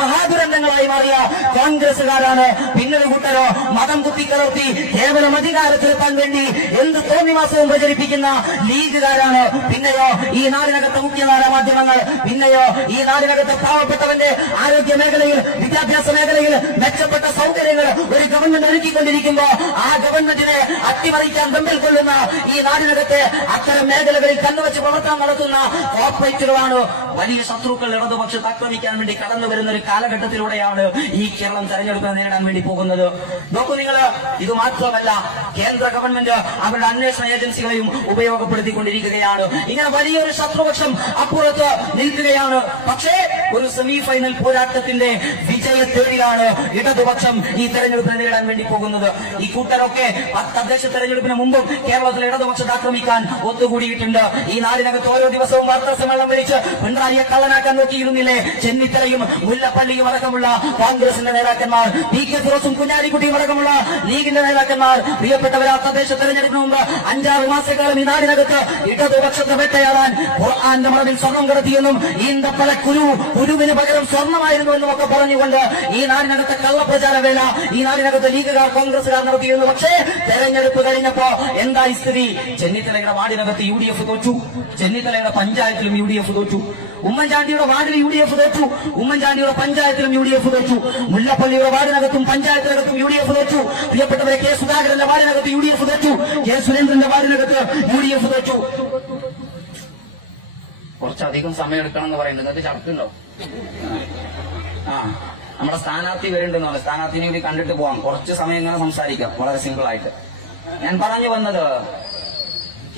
മഹാദുരന്തങ്ങളായി മാറിയ കോൺഗ്രസുകാരാണ്. പിന്നൊരു കൂട്ടരോ മതം കുത്തിക്കലർത്തി കേവലം അധികാരത്തിലെത്താൻ വേണ്ടി എന്ത് തോന്നിവാസവും പ്രചരിപ്പിക്കുന്ന ലീഗുകാരാണ്. പിന്നെയോ ഈ നാടിനകത്തെ മുഖ്യധാര മാധ്യമങ്ങൾ, പിന്നെയോ ഈ നാടിനകത്തെ പാവപ്പെട്ടവന്റെ ആരോഗ്യ മേഖലയിൽ, വിദ്യാഭ്യാസ മേഖലയിൽ മെച്ചപ്പെട്ട സൗകര്യങ്ങൾ ഒരു ഗവൺമെന്റ് ഒരുക്കിക്കൊണ്ടിരിക്കുമ്പോ ആ ഗവൺമെന്റിനെ അട്ടിമറിക്കാൻ വെമ്പിൽ കൊള്ളുന്ന ഈ നാടിനകത്തെ അത്തരം മേഖലകളിൽ കണ്ണുവച്ച് പ്രവർത്തനം നടത്തുന്ന കോർപ്പറേറ്റുകളാണ് വലിയ ശത്രുക്കൾ ഇടതുപക്ഷത്തെ ആക്രമിക്കാൻ വേണ്ടി കടന്നു വരുന്ന ഒരു കാലഘട്ടത്തിലൂടെയാണ് ഈ കേരളം തെരഞ്ഞെടുപ്പ് നേരിടാൻ വേണ്ടി പോകുന്നത്. നോക്കൂ നിങ്ങൾ, ഇത് മാത്രമല്ല, കേന്ദ്ര ഗവൺമെന്റ് അവരുടെ അന്വേഷണ ഏജൻസികളെയും ഉപയോഗപ്പെടുത്തിക്കൊണ്ടിരിക്കുകയാണ്. ഇങ്ങനെ വലിയൊരു ശത്രുപക്ഷം അപ്പുറത്ത് നിൽക്കുകയാണ്. പക്ഷേ ഒരു സെമി ഫൈനൽ പോരാട്ടത്തിന്റെ വിജയത്തേടിലാണ് ഇടതുപക്ഷം ഈ തെരഞ്ഞെടുപ്പിനെ നേരിടാൻ വേണ്ടി പോകുന്നത്. ഈ കൂട്ടരൊക്കെ തദ്ദേശ തെരഞ്ഞെടുപ്പിന് മുമ്പും കേരളത്തിലെ ഇടതുപക്ഷത്തെ ആക്രമിക്കാൻ ഒത്തുകൂടിയിട്ടുണ്ട്. ഈ നാടിനകത്ത് ഓരോ ദിവസവും വാർത്താ സമ്മേളനം വിളിച്ച് പിണറായിയെ കള്ളനാക്കാൻ നോക്കിയിരുന്നില്ലേ ചെന്നിത്തലയും മുല്ലപ്പള്ളിയും അടക്കമുള്ള കോൺഗ്രസിന്റെ നേതാക്കന്മാർ, പി കെ ഫിറോസും കുഞ്ഞാലിക്കുട്ടിയും അടക്കമുള്ള ലീഗിന്റെ നേതാക്കന്മാർ. പ്രിയപ്പെട്ടവരാ, തദ്ദേശ തെരഞ്ഞെടുപ്പിന് മുമ്പ് 5-6 മാസക്കാലം ഈ നാടിനകത്ത് ഇടതുപക്ഷത്തെ വേട്ടയാടാൻ ഖുർആന്റെ മറവിൽ സ്വർണം കടത്തിയെന്നും ഈന്തപ്പല കുരുവിന് പകരം സ്വർണമായിരുന്നു എന്നും ഒക്കെ പറഞ്ഞുകൊണ്ട് ഈ നാടിനകത്തെ കള്ളപ്രചാര വേല ഈ നാടിനകത്ത് ലീഗുകാർ കോൺഗ്രസുകാർ നടത്തിയിരുന്നു. പക്ഷേ തെരഞ്ഞെടുപ്പ് കഴിഞ്ഞപ്പോ എന്തായി സ്ഥിതി? ചെന്നിത്തലയുടെ വാർഡിനകത്ത് UDF തോറ്റു, ചെന്നിത്തലയുടെ പഞ്ചായത്തിലും UDF തോറ്റു, ഉമ്മൻചാണ്ടിയുടെ വാർഡിൽ UDF തോറ്റു, ഉമ്മൻചാണ്ടിയുടെ പഞ്ചായത്തിലും UDF തോറ്റു, മുല്ലപ്പള്ളിയുടെ വാർഡിനകത്തും പഞ്ചായത്തിനകത്തും UDF തോറ്റു. പ്രിയപ്പെട്ടവരെ, കെ സുധാകരന്റെ വാർഡിനകത്ത് UDF തോറ്റു, കെ സുരേന്ദ്രന്റെ വാർഡിനകത്ത് UDF തോറ്റു. കുറച്ചധികം സമയം എടുക്കണം എന്ന് പറയുന്നത് നിങ്ങൾക്ക് ചടക്കുണ്ടോ? നമ്മുടെ സ്ഥാനാർത്ഥി വരുന്നുണ്ടെന്ന് പറഞ്ഞു, സ്ഥാനാർത്ഥിനെ കൂടി കണ്ടിട്ട് പോവാം, കുറച്ച് സമയം ഇങ്ങനെ സംസാരിക്കാം വളരെ സിമ്പിൾ ആയിട്ട്. ഞാൻ പറഞ്ഞു വന്നത്,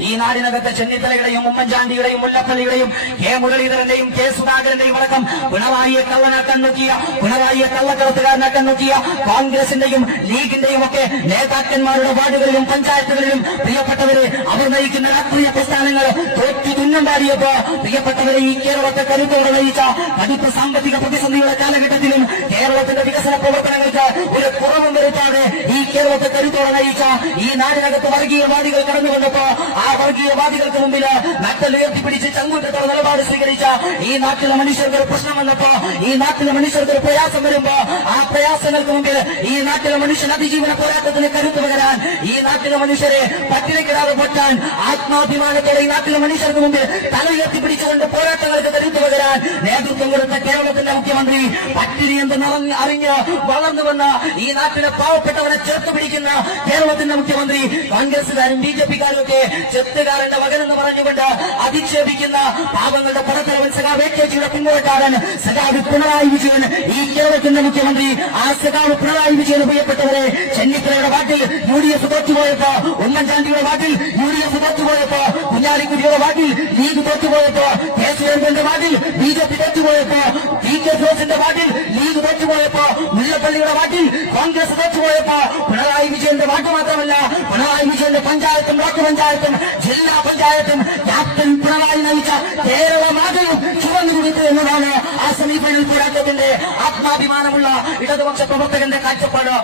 ഈ നാടിനകത്തെ ചെന്നിത്തലയുടെയും ഉമ്മൻചാണ്ടിയുടെയും മുല്ലപ്പള്ളിയുടെയും കെ മുരളീധരന്റെയും കെ സുധാകരന്റെയും അടക്കം പിണറായിയെ കള്ളനാക്കാൻ നോക്കിയ, പിണറായിയെ കള്ളക്കടത്തുകാരനാക്കാൻ നോക്കിയ കോൺഗ്രസിന്റെയും ലീഗിന്റെയും ഒക്കെ നേതാക്കന്മാരുടെ വാർഡുകളിലും പഞ്ചായത്തുകളിലും പ്രിയപ്പെട്ടവരെ അവർ നയിക്കുന്ന രാഷ്ട്രീയ പ്രസ്ഥാനങ്ങൾ തോറ്റു തുന്നമ്പാടിയപ്പോ പ്രിയപ്പെട്ടവരെ ഈ കേരളത്തെ കരുത്തോടെ നയിച്ച കടുത്ത സാമ്പത്തിക പ്രതിസന്ധിയുടെ കാലഘട്ടത്തിലും കേരളത്തിന്റെ വികസന പ്രവർത്തനങ്ങൾക്ക് ഒരു കുറവും വരുത്താതെ ഈ കേരളത്തെ കരുത്തോടെ നയിച്ച ഈ നാടിനകത്ത് വർഗീയവാദികൾ കടന്നു വന്നപ്പോ ആ വർഗീയവാദികൾക്ക് മുമ്പിൽ നട്ടലുയർത്തിപ്പിടിച്ച് ചങ്കൂറ്റത്തോടെ നിലപാട് സ്വീകരിച്ച ഈ നാട്ടിലെ മനുഷ്യർക്ക് പ്രശ്നം വന്നപ്പോ, ഈ നാട്ടിലെ മനുഷ്യർക്ക് പ്രയാസം വരുമ്പോ ആ പ്രയാസങ്ങൾക്ക് മുമ്പിൽ ഈ നാട്ടിലെ മനുഷ്യൻ അതിജീവന പോരാട്ടത്തിന് കരുത്തു പകരാൻ, ഈ നാട്ടിലെ മനുഷ്യരെ പട്ടിണിക്കിടാതെ പൊട്ടാൻ ആത്മാഭിമാനത്തോടെ ഈ നാട്ടിലെ മനുഷ്യർക്ക് മുമ്പിൽ തല ഉയർത്തിപ്പിടിച്ചുകൊണ്ട് പോരാട്ടങ്ങൾക്ക് കരുത്തു പകരാൻ നേതൃത്വം കൊടുത്ത കേരളത്തിന്റെ മുഖ്യമന്ത്രി, പട്ടിണി എന്തെന്ന് അറിഞ്ഞ് വളർന്നു വന്ന ഈ നാട്ടിലെ പാവപ്പെട്ടവരെ ചേർത്ത് പിടിക്കുന്ന കേരളത്തിന്റെ മുഖ്യമന്ത്രി, കോൺഗ്രസുകാരും BJP-കാരും ഒക്കെ ചെത്തുകാരന്റെ മകനെന്ന് പറഞ്ഞുകൊണ്ട് അധിക്ഷേപിക്കുന്ന പാവങ്ങളുടെ പടത്തലവൻ സഖാവ് AKജിയുടെ പിന്മുറക്കാരൻ സഖാവ് പിണറായി വിജയൻ, ഈ കേരളത്തിന്റെ മുഖ്യമന്ത്രി. ആ സഖാവ് പിണറായി വിജയൻ പ്രിയപ്പെട്ടവരെ ചെന്നിത്തലയുടെ വാർഡിൽ UDF തോറ്റുപോയപ്പോ, ഉമ്മൻചാണ്ടിയുടെ വാർഡിൽ UDF തോറ്റുപോയപ്പോ, കുഞ്ഞാലിക്കുട്ടിയുടെ വാർഡിൽ ലീഗ് തോറ്റുപോയപ്പോ, കെ സുരേന്ദ്രന്റെ വാർഡിൽ BJP തോറ്റുപോയപ്പോ, പി കെ ഫിറോസിന്റെ വാർഡിൽ ലീഗ് തോറ്റുപോയപ്പോ, മുല്ലപ്പള്ളിയുടെ വാർഡിൽ കോൺഗ്രസ് തോറ്റുപോയപ്പോ, പിണറായി വിജയന്റെ വാർഡ് മാത്രമല്ല പിണറായി വിജയന്റെ പഞ്ചായത്തും ബ്ലോക്ക് പഞ്ചായത്തും ജില്ലാ പഞ്ചായത്തും ക്യാപ്റ്റൻ പിണറായി നയിച്ച കേരളമാകെയും ചുവന്നു കൊടുത്തു എന്നതാണ് ആ സെമിഫൈനൽ പോരാട്ടത്തിന്റെ ആത്മാഭിമാനമുള്ള ഇടതുപക്ഷ പ്രവർത്തകന്റെ കാഴ്ചപ്പാട്.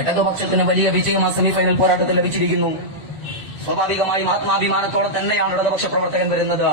ഇടതുപക്ഷത്തിന് വലിയ വിജയം ആ സെമിഫൈനൽ പോരാട്ടത്തിൽ ലഭിച്ചിരിക്കുന്നു. സ്വാഭാവികമായും ആത്മാഭിമാനത്തോടെ തന്നെയാണ് ഇടതുപക്ഷ പ്രവർത്തകൻ വരുന്നത്.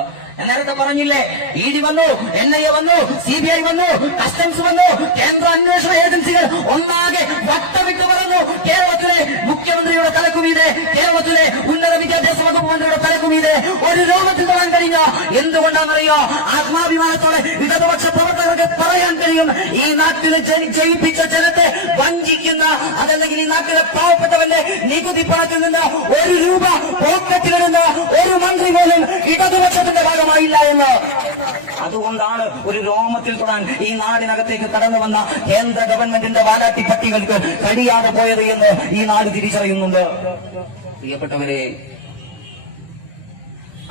നേരത്തെ പറഞ്ഞില്ലേ, ED വന്നു, NIA വന്നു, CBI വന്നു, കസ്റ്റംസ് വന്നു, കേന്ദ്ര അന്വേഷണ ഏജൻസികൾ ഒന്നാകെ വട്ടമിട്ട് പറഞ്ഞു. കേരളത്തിലെ മുഖ്യമന്ത്രിയുടെ തലക്കുമീതെ, കേരളത്തിലെ ഉന്നത വിദ്യാഭ്യാസ വകുപ്പ് മന്ത്രിയുടെ തലക്കുമീതെ ഒരു രോഗത്തിൽ തൊടാൻ കഴിഞ്ഞ എന്തുകൊണ്ടാണെന്നറിയോ? ആത്മാഭിമാനത്തോടെ ഇടതുപക്ഷ പ്രവർത്തകർക്ക് പറയാൻ കഴിയും, ഈ നാട്ടിലെ ജയിപ്പിച്ച ജനത്തെ വഞ്ചിക്കുന്ന, അതല്ലെങ്കിൽ ഈ നാട്ടിലെ പാവപ്പെട്ടവന്റെ നികുതി പണത്തിൽ നിന്ന് 1 രൂപ പോക്കറ്റിലിടുന്ന ഒരു മന്ത്രി പോലും ഇടതുപക്ഷത്തിന്റെ ഭാഗമായില്ല എന്ന്. അതുകൊണ്ടാണ് ഒരു രോമത്തിൽ തൊടാൻ ഈ നാടിനകത്തേക്ക് കടന്നു വന്ന കേന്ദ്ര ഗവൺമെന്റിന്റെ വാലാട്ടി പട്ടികൾക്ക് കഴിയാതെ പോയത് എന്ന് ഈ നാട് തിരിച്ചറിയുന്നുണ്ട്. പ്രിയപ്പെട്ടവരെ,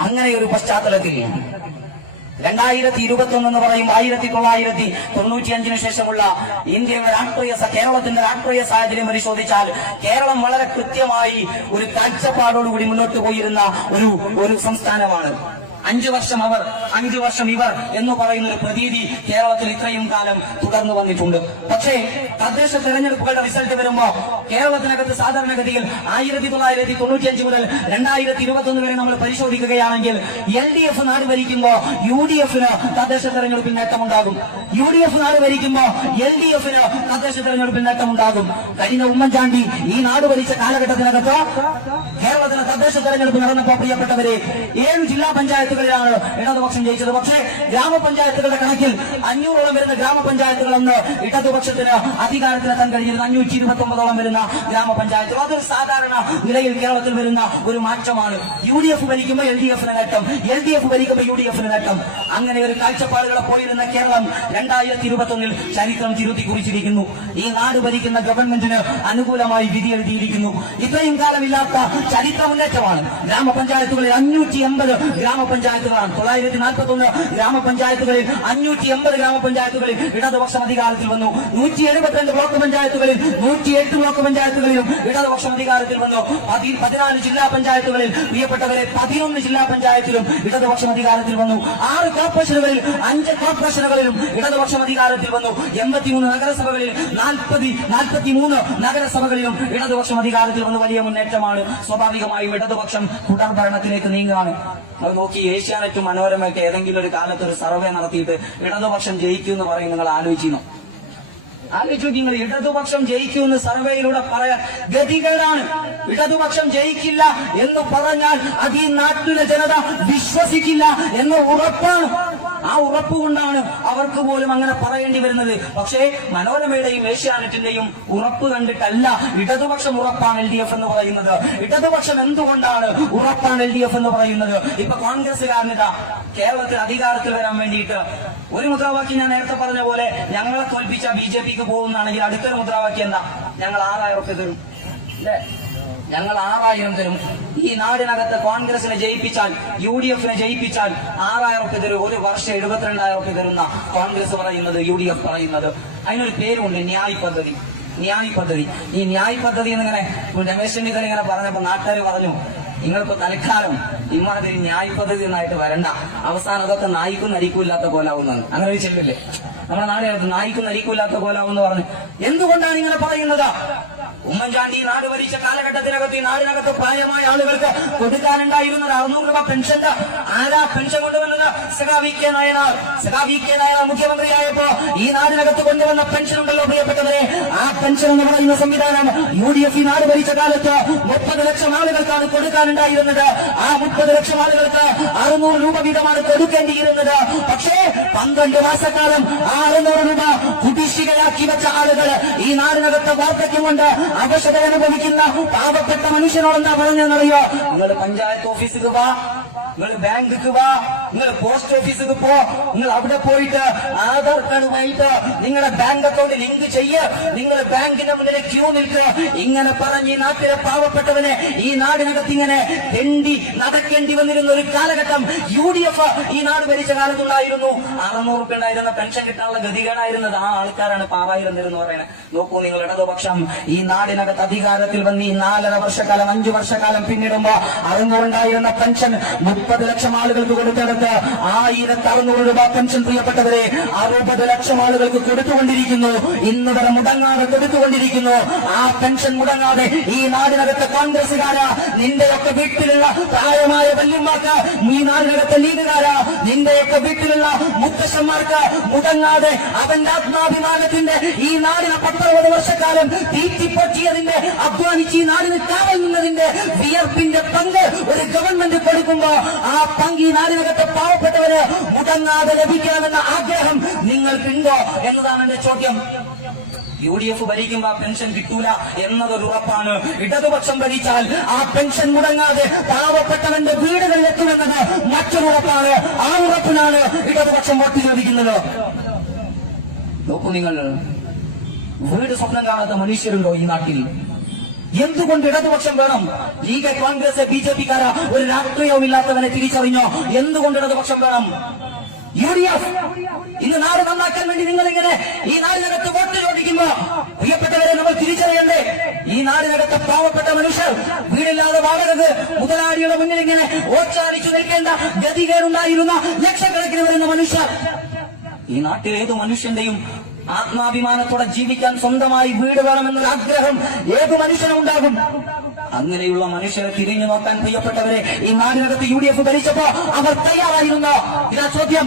അങ്ങനെ ഒരു പശ്ചാത്തലത്തിൽ 2021 എന്ന് പറയും 1995 ശേഷമുള്ള ഇന്ത്യയുടെ കേരളത്തിന്റെ രാഷ്ട്രീയ സാഹചര്യം പരിശോധിച്ചാൽ കേരളം വളരെ കൃത്യമായി ഒരു കാഴ്ചപ്പാടോടുകൂടി മുന്നോട്ട് പോയിരുന്ന ഒരു സംസ്ഥാനമാണ്. 5 വർഷം അവർ 5 വർഷം ഇവർ എന്ന് പറയുന്ന ഒരു പ്രതീതി കേരളത്തിൽ ഇത്രയും കാലം തുടർന്നു വന്നിട്ടുണ്ട്. പക്ഷേ തദ്ദേശ തെരഞ്ഞെടുപ്പുകളുടെ റിസൾട്ട് വരുമ്പോ കേരളത്തിനകത്ത് സാധാരണഗതിയിൽ 1995 മുതൽ 2021 വരെ നമ്മൾ പരിശോധിക്കുകയാണെങ്കിൽ LDF നാട് ഭരിക്കുമ്പോ UDF തദ്ദേശ തെരഞ്ഞെടുപ്പിൽ നേട്ടമുണ്ടാകും. UDF നാട് ഭരിക്കുമ്പോ LDF തദ്ദേശ തെരഞ്ഞെടുപ്പിൽ നേട്ടമുണ്ടാകും. കഴിഞ്ഞ ഉമ്മൻചാണ്ടി ഈ നാട് ഭരിച്ച കാലഘട്ടത്തിനകത്ത് കേരളത്തിന് തദ്ദേശ തെരഞ്ഞെടുപ്പ് നടന്നപ്പോ പ്രിയപ്പെട്ടവരെ 7 ജില്ലാ പഞ്ചായത്തുകളിലാണ് ഇടതുപക്ഷം ജയിച്ചത്. പക്ഷേ ഗ്രാമപഞ്ചായത്തുകളുടെ കണക്കിൽ 500ഓളം വരുന്ന ഗ്രാമപഞ്ചായത്തുകളെന്ന് ഇടതുപക്ഷത്തിന് അധികാരത്തിലെത്താൻ കഴിഞ്ഞിരുന്നു. 529ഓളം വരുന്ന ഗ്രാമപഞ്ചായത്തുകൾ. അതൊരു സാധാരണ നിലയിൽ കേരളത്തിൽ വരുന്ന ഒരു മാറ്റമാണ്. UDF ഭരിക്കുമ്പോൾ LDF നേട്ടം, LDF ഭരിക്കുമ്പോൾ UDF നേട്ടം. അങ്ങനെ ഒരു കാഴ്ചപ്പാടുകളെ പോയിരുന്ന കേരളം 2021 ചരിത്രം തിരുത്തി കുറിച്ചിരിക്കുന്നു. ഈ നാട് ഭരിക്കുന്ന ഗവൺമെന്റിന് അനുകൂലമായി വിധി എഴുതിയിരിക്കുന്നു. ഇത്രയും കാലമില്ലാത്ത ചരിത്ര മുന്നേറ്റമാണ്. ഗ്രാമപഞ്ചായത്തുകളിൽ 580 ഗ്രാമപഞ്ചായത്തുകളാണ്. 941 ഗ്രാമപഞ്ചായത്തുകളിൽ 580 ഗ്രാമപഞ്ചായത്തുകളിൽ ഇടതുപക്ഷം അധികാരത്തിൽ വന്നു. 172 ബ്ലോക്ക് പഞ്ചായത്തുകളിൽ 108 ബ്ലോക്ക് പഞ്ചായത്തുകളിലും ഇടതുപക്ഷം അധികാരത്തിൽ വന്നു. 14 ജില്ലാ പഞ്ചായത്തുകളിൽ പ്രിയപ്പെട്ടവരെ 11 ജില്ലാ പഞ്ചായത്തിലും ഇടതുപക്ഷം അധികാരത്തിൽ വന്നു. 6 കോർപ്പറേഷനുകളിൽ 5 കോർപ്പറേഷനുകളിലും ഇടതുപക്ഷ അധികാരത്തിൽ വന്നു. 83 നഗരസഭകളിൽ 43 നഗരസഭകളിലും ഇടതുപക്ഷം അധികാരത്തിൽ വന്നു. വലിയ മുന്നേറ്റമാണ്. സ്വാഭാവികമായും ഇടതുപക്ഷം തുടർ ഭരണത്തിലേക്ക് നീങ്ങുകയാണ്. അത് നോക്കി ഏഷ്യാനെറ്റും മനോരമയൊക്കെ ഏതെങ്കിലും ഒരു കാലത്ത് ഒരു സർവേ നടത്തിയിട്ട് ഇടതുപക്ഷം ജയിക്കും എന്ന് പറയും. നിങ്ങൾ ആലോചിക്കുന്നു? ആലോചിച്ചു നിങ്ങൾ ഇടതുപക്ഷം ജയിക്കുമെന്ന് സർവേയിലൂടെ പറയാൻ ഗതികളാണ്. ഇടതുപക്ഷം ജയിക്കില്ല എന്ന് പറഞ്ഞാൽ അത് ഈ നാട്ടിലെ ജനത വിശ്വസിക്കില്ല എന്ന ഉറപ്പാണ്. ആ ഉറപ്പ് കൊണ്ടാണ് അവർക്ക് പോലും അങ്ങനെ പറയേണ്ടി വരുന്നത്. പക്ഷേ മനോരമയുടെയും ഏഷ്യാനെറ്റിന്റെയും ഉറപ്പ് കണ്ടിട്ടല്ല ഇടതുപക്ഷം ഉറപ്പാണ് LDF എന്ന് പറയുന്നത്. ഇടതുപക്ഷം എന്തുകൊണ്ടാണ് ഉറപ്പാണ് LDF എന്ന് പറയുന്നത്? ഇപ്പൊ കോൺഗ്രസ്സുകാരനിതാ കേരളത്തിൽ അധികാരത്തിൽ വരാൻ വേണ്ടിയിട്ട് ഒരു മുദ്രാവാക്യം ഞാൻ നേരത്തെ പറഞ്ഞ പോലെ ഞങ്ങളെ തോൽപ്പിച്ച BJPക്ക് പോകുന്നതാണെങ്കിൽ അടുത്തൊരു മുദ്രാവാക്യം എന്താ? ഞങ്ങൾ 6000 രൂപ തരും, അല്ലേ? ഞങ്ങൾ 6000 തരും. ഈ നാടിനകത്ത് കോൺഗ്രസിനെ ജയിപ്പിച്ചാൽ UDF ജയിപ്പിച്ചാൽ 6000 രൂപ തരും. ഒരു വർഷം 72,000 രൂപ തരുന്ന കോൺഗ്രസ് പറയുന്നത്, UDF പറയുന്നത്. അതിനൊരു പേരുണ്ട്, ന്യായ് പദ്ധതി. ന്യായ് പദ്ധതി. ഈ ന്യായ് പദ്ധതി എന്നിങ്ങനെ രമേശ് ചെന്നിത്തല ഇങ്ങനെ പറഞ്ഞപ്പോ നാട്ടുകാർ പറഞ്ഞു, നിങ്ങൾക്ക് തൽക്കാലം ഇമാതിരി ന്യായ് പദ്ധതി എന്നായിട്ട് വരണ്ട, അവസാനം അതൊക്കെ നായിക്കും നരിക്കൂല്ലാത്ത കോലാവുന്നത്. അങ്ങനെ ഒരു ചെല്ലില്ലേ നമ്മുടെ നാടിനകത്ത്, നായിക്കും നരിക്കൂല്ലാത്ത കോലാവെന്ന് പറഞ്ഞു. എന്തുകൊണ്ടാണ് ഇങ്ങനെ പറയുന്നത്? ഉമ്മൻചാണ്ടി നാട് ഭരിച്ച കാലഘട്ടത്തിനകത്ത് ഈ നാടിനകത്ത് പ്രായമായ ആളുകൾക്ക് കൊടുക്കാനുണ്ടായിരുന്നത് 600 രൂപ പെൻഷന്റെ ആരാ പെൻഷൻ കൊണ്ടുവന്നത്? സഖാവ് VK നായനാർ. സഖാവ് VK നായനാർ മുഖ്യമന്ത്രിയായപ്പോ ഈ നാടിനകത്ത് കൊണ്ടുവന്ന പെൻഷൻ ഉണ്ടല്ലോ പ്രിയപ്പെട്ടവരെ, ആ പെൻഷൻ എന്ന് പറയുന്ന സംവിധാനം UDF ഈ നാട് ഭരിച്ച കാലത്ത് 30 ലക്ഷം ആളുകൾക്കാണ് കൊടുക്കാനുണ്ടായിരുന്നത്. ആ 30 ലക്ഷം ആളുകൾക്ക് 600 രൂപ വീതമാണ് കൊടുക്കേണ്ടിയിരുന്നത്. പക്ഷേ 12 മാസക്കാലം 600 രൂപ കുടിശ്ശികയാക്കി വെച്ച ആളുകൾ ഈ നാടിനകത്ത് വാർദ്ധക്യം കൊണ്ട് അവശത അനുഭവിക്കുന്ന പാവപ്പെട്ട മനുഷ്യനോടെന്താ പറഞ്ഞെന്നറിയോ? നിങ്ങൾ പഞ്ചായത്ത് ഓഫീസിൽ വാ, നിങ്ങൾ ബാങ്കിക്ക് വാ, നിങ്ങൾ പോസ്റ്റ് ഓഫീസിൽ പോ, നിങ്ങൾ അവിടെ പോയിട്ട് ആധാർ കാർഡുമായിട്ട് നിങ്ങളുടെ ബാങ്ക് അക്കൗണ്ട് ലിങ്ക് ചെയ്യ്, നിങ്ങൾ ബാങ്കിന്റെ മുന്നിൽ ക്യൂ നിൽക്കുക. ഇങ്ങനെ പറഞ്ഞ് ഈ നാട്ടിലെ പാവപ്പെട്ടവനെ ഈ നാടിനകത്ത് ഇങ്ങനെ തെണ്ടി നടക്കേണ്ടി വന്നിരുന്ന ഒരു കാലഘട്ടം UDF ഈ നാട് ഭരിച്ച കാലത്തുണ്ടായിരുന്നു. 600 രൂപ ഉണ്ടായിരുന്ന പെൻഷൻ കിട്ടാനുള്ള ഗതികേടായിരുന്നത് ആ ആൾക്കാരാണ് 6000 തരുമെന്ന് പറയുന്നത്. നോക്കൂ നിങ്ങൾ, ഇടതുപക്ഷം ഈ നാടിനകത്ത് അധികാരത്തിൽ വന്ന് ഈ 4.5 വർഷക്കാലം 5 വർഷക്കാലം പിന്നിടുമ്പോ 600 ഉണ്ടായിരുന്ന പെൻഷൻ 30 ലക്ഷം ആളുകൾക്ക് കൊടുത്തെടുത്ത് 1600 രൂപ പെൻഷൻ പ്രിയപ്പെട്ടവരെ 60 ലക്ഷം ആളുകൾക്ക് കൊടുത്തുകൊണ്ടിരിക്കുന്നു. ഇന്ന് വരെ മുടങ്ങാതെ കൊടുത്തുകൊണ്ടിരിക്കുന്നു. ആ പെൻഷൻ മുടങ്ങാതെ ഈ നാടിനകത്ത് കോൺഗ്രസുകാരാ, നിന്റെയൊക്കെ വീട്ടിലുള്ള പ്രായമായ വല്യന്മാർക്ക്, ഈ നാടിനകത്തെ ലീഗുകാരാ, നിന്റെയൊക്കെ വീട്ടിലുള്ള മുത്തശ്ശന്മാർക്ക് മുടങ്ങാതെ അവന്റെ ആത്മാഭിമാനത്തിന്റെ ഈ നാടിനെ 10-60 വർഷക്കാലം തീറ്റിപ്പറ്റിയതിന്റെ, അധ്വാനിച്ച് ഈ നാടിന് കാവൽ നിന്നതിന്റെ വിയർപ്പിന്റെ പങ്ക് ഒരു ഗവൺമെന്റ് കൊടുക്കുമ്പോ ആ പങ്ക് ഈ നാടിനകത്ത് പാവപ്പെട്ടവര് മുടങ്ങാതെ ലഭിക്കണമെന്ന ആഗ്രഹം നിങ്ങൾക്കുണ്ടോ എന്നതാണ് എന്റെ ചോദ്യം. UDF ഭരിക്കുമ്പോ പെൻഷൻ കിട്ടൂല എന്നതൊരു ഉറപ്പാണ്. ഇടതുപക്ഷം ഭരിച്ചാൽ ആ പെൻഷൻ മുടങ്ങാതെ പാവപ്പെട്ടവന്റെ വീടുകളിൽ എത്തുമെന്നത് മറ്റൊരു ഉറപ്പാണ്. ആ ഉറപ്പിനാണ് ഇടതുപക്ഷം വോട്ട് ചോദിക്കുന്നത്. നോക്കൂ നിങ്ങൾ, വീട് സ്വപ്നം കാണാത്ത മനുഷ്യരുണ്ടോ ഈ നാട്ടിൽ? എന്തുകൊണ്ട് ഇടതുപക്ഷം വേണം? ലീഗ്, കോൺഗ്രസ്, BJPക്കാര ഒരു രാഷ്ട്രീയവും ഇല്ലാത്തവനെ തിരിച്ചറിഞ്ഞോ? എന്തുകൊണ്ട് ഇടതുപക്ഷം വേണം? UDF ഇന്ന് നാട് നന്നാക്കാൻ വേണ്ടി നിങ്ങൾ ഇങ്ങനെ ഈ നാടിനകത്ത് വോട്ട് ചോദിക്കുമ്പോ പ്രിയപ്പെട്ടവരെ നമ്മൾ തിരിച്ചറിയണ്ടേ? ഈ നാടിനകത്തെ പാവപ്പെട്ട മനുഷ്യർ വീടില്ലാതെ വാടകക്ക് മുതലാളിയുടെ മുന്നിൽ ഇങ്ങനെ ഓച്ചാനിച്ചു നിൽക്കേണ്ട ഗതികേടുണ്ടായിരുന്ന ലക്ഷക്കണക്കിന് വരുന്ന മനുഷ്യർ. ഈ നാട്ടിൽ ഏത് മനുഷ്യന്റെയും ആത്മാഭിമാനത്തോടെ ജീവിക്കാൻ സ്വന്തമായി വീട് വേണമെന്നൊരു ആഗ്രഹം ഏത് മനുഷ്യനും ഉണ്ടാകും. അങ്ങനെയുള്ള മനുഷ്യരെ തിരിഞ്ഞു നോക്കാൻ പ്രിയപ്പെട്ടവരെ ഈ നാടിനകത്ത് UDF ഭരിച്ചപ്പോ അവർ തയ്യാറായിരുന്നോ? ഇതാ ചോദ്യം.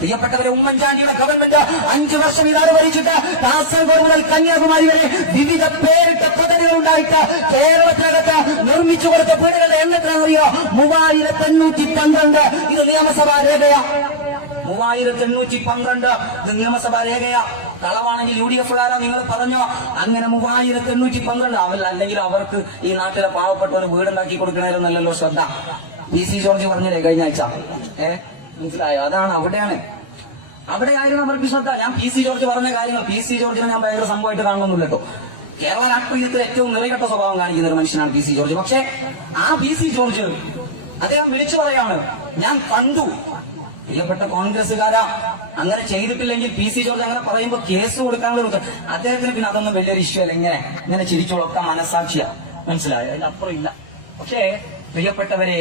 പ്രിയപ്പെട്ടവരെ, ഉമ്മൻചാണ്ടിയുടെ ഗവൺമെന്റ് 5 വർഷം ഇതാണ് ഭരിച്ചിട്ട് കാസർഗോഡ് മുതൽ കന്യാകുമാരി വരെ വിവിധ പേരിട്ട പദ്ധതികൾ ഉണ്ടായിട്ട് കേരളത്തിനകത്ത് നിർമ്മിച്ചു കൊടുത്ത വീടുകളുടെ എണ്ണത്തിനറിയോ 3812. ഇത് നിയമസഭാ രേഖയാ. 3812 ഇത് നിയമസഭാ രേഖയാ. കളവാണെങ്കിൽ UDF-കാരാ നിങ്ങൾ പറഞ്ഞോ? അങ്ങനെ 3812 അല്ലെങ്കിൽ അവർക്ക് ഈ നാട്ടിലെ പാവപ്പെട്ടവർ വീടുണ്ടാക്കി കൊടുക്കണമായിരുന്നല്ലോ ശ്രദ്ധ. PC ജോർജ് പറഞ്ഞില്ലേ കഴിഞ്ഞ ആഴ്ച? മനസ്സിലായോ? അതാണ് അവിടെയായിരുന്നു അവർക്ക് ശ്രദ്ധ. ഞാൻ PC ജോർജ് പറഞ്ഞ കാര്യങ്ങൾ PC ജോർജിനെ ഞാൻ ഭയങ്കര സംഭവമായിട്ട് കാണുന്നില്ല കേട്ടോ. കേരള രാഷ്ട്രീയത്തിൽ ഏറ്റവും നിറകെട്ട സ്വഭാവം കാണിക്കുന്ന ഒരു മനുഷ്യനാണ് PC ജോർജ്. പക്ഷെ ആ PC ജോർജ് അദ്ദേഹം വിളിച്ചു പറയാണ്, ഞാൻ കണ്ടു. പ്രിയപ്പെട്ട കോൺഗ്രസ്സുകാരാ, അങ്ങനെ ചെയ്തിട്ടില്ലെങ്കിൽ PC ജോർജ് അങ്ങനെ പറയുമ്പോൾ കേസ് കൊടുക്കാനുള്ള അദ്ദേഹത്തിന് പിന്നെ അതൊന്നും വലിയൊരു ഇഷ്യൂ അല്ല. ഇങ്ങനെ ചിരിച്ചോളൊക്കെ മനസ്സാക്ഷിയാ. മനസ്സിലായോ? അതിനപ്പുറം ഇല്ല. പക്ഷേ പ്രിയപ്പെട്ടവരെ,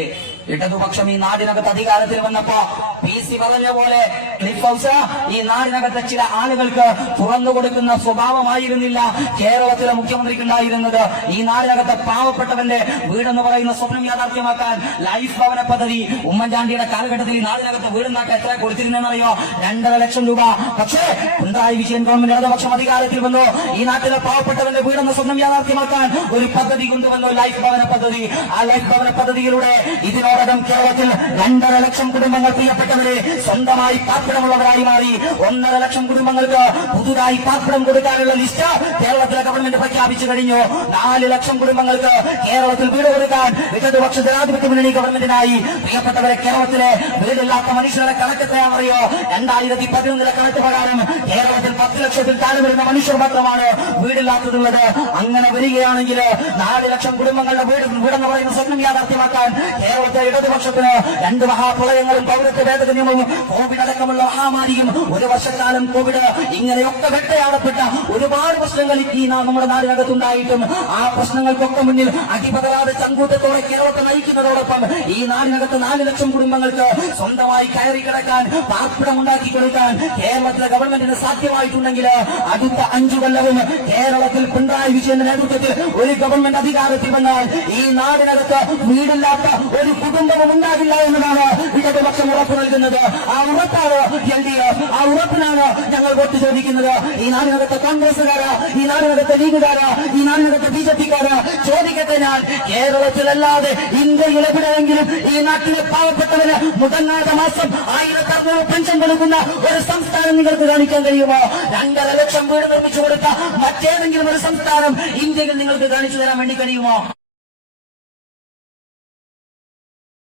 ഇടതുപക്ഷം ഈ നാടിനകത്ത് അധികാരത്തിൽ വന്നപ്പോ PC പറഞ്ഞ പോലെ ക്ലിഫ് ഹൗസ് ഈ നാടിനകത്തെ ചില ആളുകൾക്ക് തുറന്നു കൊടുക്കുന്ന സ്വഭാവമായിരുന്നില്ല കേരളത്തിലെ മുഖ്യമന്ത്രിക്ക് ഉണ്ടായിരുന്നത്. ഈ നാടിനകത്തെ പാവപ്പെട്ടവന്റെ വീടെന്ന് പറയുന്ന സ്വപ്നം യാഥാർത്ഥ്യമാക്കാൻ ലൈഫ് ഭവന പദ്ധതി ഉമ്മൻചാണ്ടിയുടെ കാലഘട്ടത്തിൽ ഈ നാടിനകത്ത് വീടുണ്ടാക്കാൻ എത്ര കൊടുത്തിരുന്നെന്നറിയോ? 2.5 ലക്ഷം രൂപ. പക്ഷേ പിണറായി വിജയൻ ഗവൺമെന്റ് ഇടതുപക്ഷം അധികാരത്തിൽ വന്നു. ഈ നാട്ടിലെ പാവപ്പെട്ടവന്റെ വീടെന്ന സ്വപ്നം യാഥാർത്ഥ്യമാക്കാൻ ഒരു പദ്ധതി കൊണ്ടുവന്നു, ലൈഫ് ഭവന പദ്ധതി. ആ ലൈഫ് ഭവന പദ്ധതിയിലൂടെ ഇതിനോടകം കേരളത്തിൽ 2.5 ലക്ഷം കുടുംബങ്ങൾ പ്രിയപ്പെട്ടവരെ സ്വന്തമായി പാർപ്പിടമുള്ളവരായി മാറി. 1.5 ലക്ഷം കുടുംബങ്ങൾക്ക് പുതുതായി പാർപ്പിടം കൊടുക്കാനുള്ള ലിസ്റ്റ് കേരളത്തിലെ ഗവൺമെന്റ് പ്രഖ്യാപിച്ചു കഴിഞ്ഞു. 4 ലക്ഷം കുടുംബങ്ങൾക്ക് കേരളത്തിൽ വീട് കൊടുക്കാൻ ഇടതുപക്ഷ ജനാധിപത്യ മുന്നണി ഗവൺമെന്റിനായി. പ്രിയപ്പെട്ടവരെ, കേരളത്തിലെ വീടില്ലാത്ത മനുഷ്യരുടെ കണക്കെത്രയാണെന്നറിയോ? 2011 കണക്ക് പ്രകാരം കേരളത്തിൽ 10 ലക്ഷത്തിൽ താഴെ വരുന്ന മനുഷ്യർ മാത്രമാണ് വീടില്ലാത്തതുള്ളത്. അങ്ങനെ വരികയാണെങ്കിൽ 4 ലക്ഷം കുടുംബങ്ങളുടെ വീടെന്ന് പറയുന്ന സ്വപ്നം യാഥാർത്ഥ്യമാക്കാൻ കേരളത്തിലെ ഇടതുപക്ഷത്തിന് 2 മഹാപ്രളയങ്ങളും പൗരത്വ ഭേദഗതി നിയമവും കോവിഡ് അടക്കമുള്ള മഹാമാരിയും 1 വർഷക്കാലം കോവിഡ് ഇങ്ങനെയൊക്കെ വെട്ടയാടപ്പെട്ട ഒരുപാട് പ്രശ്നങ്ങൾ ഈ നമ്മുടെ നാടിനകത്തുണ്ടായിട്ടും ആ പ്രശ്നങ്ങൾക്കൊക്കെ മുന്നിൽ അടിപതരാതെ ചങ്കൂറ്റത്തോടെ കേരളത്തെ നയിക്കുന്നതോടൊപ്പം ഈ നാടിനകത്ത് 4 ലക്ഷം കുടുംബങ്ങൾക്ക് സ്വന്തമായി കയറി കിടക്കാൻ പാർപ്പിടം ഉണ്ടാക്കി കൊടുക്കാൻ കേരളത്തിലെ ഗവൺമെന്റിന് സാധ്യമായിട്ടുണ്ടെങ്കിൽ അടുത്ത 5 കൊല്ലവും കേരളത്തിൽ പിണറായി വിജയന്റെ നേതൃത്വത്തിൽ ഒരു ഗവൺമെന്റ് അധികാരത്തിൽ വന്നാൽ ഈ നാടിനകത്ത് വീടില്ലാത്ത ഒരു കുടുംബവും ഉണ്ടാകില്ല എന്നതാണ് ഇടതുപക്ഷം ഉറപ്പ് നൽകുന്നത്. ആ ഉറപ്പാണ് LDF. ആ ഉറപ്പിനാണ് ഞങ്ങൾ വോട്ട് ചോദിക്കുന്നത്. ഈ നാടിനകത്തെ കോൺഗ്രസുകാരാ, ഈ നാടിനകത്തെ ലീഗുകാരാ, ഈ നാടിനകത്തെ BJP-കാരാ, ചോദിക്കട്ടെ, ഞാൻ കേരളത്തിലല്ലാതെ ഇന്ത്യയിൽ എവിടെയെങ്കിലും ഈ നാട്ടിലെ പാവപ്പെട്ടവന് മുടങ്ങാതെ മാസം 1600 പെൻഷൻ കൊടുക്കുന്ന ഒരു സംസ്ഥാനം നിങ്ങൾക്ക് കാണിക്കാൻ കഴിയുമോ? 2.5 ലക്ഷം വീട് നിർമ്മിച്ചു കൊടുത്ത മറ്റേതെങ്കിലും ഒരു സംസ്ഥാനം ഇന്ത്യയിൽ നിങ്ങൾക്ക് കാണിച്ചു തരാൻ വേണ്ടി കഴിയുമോ?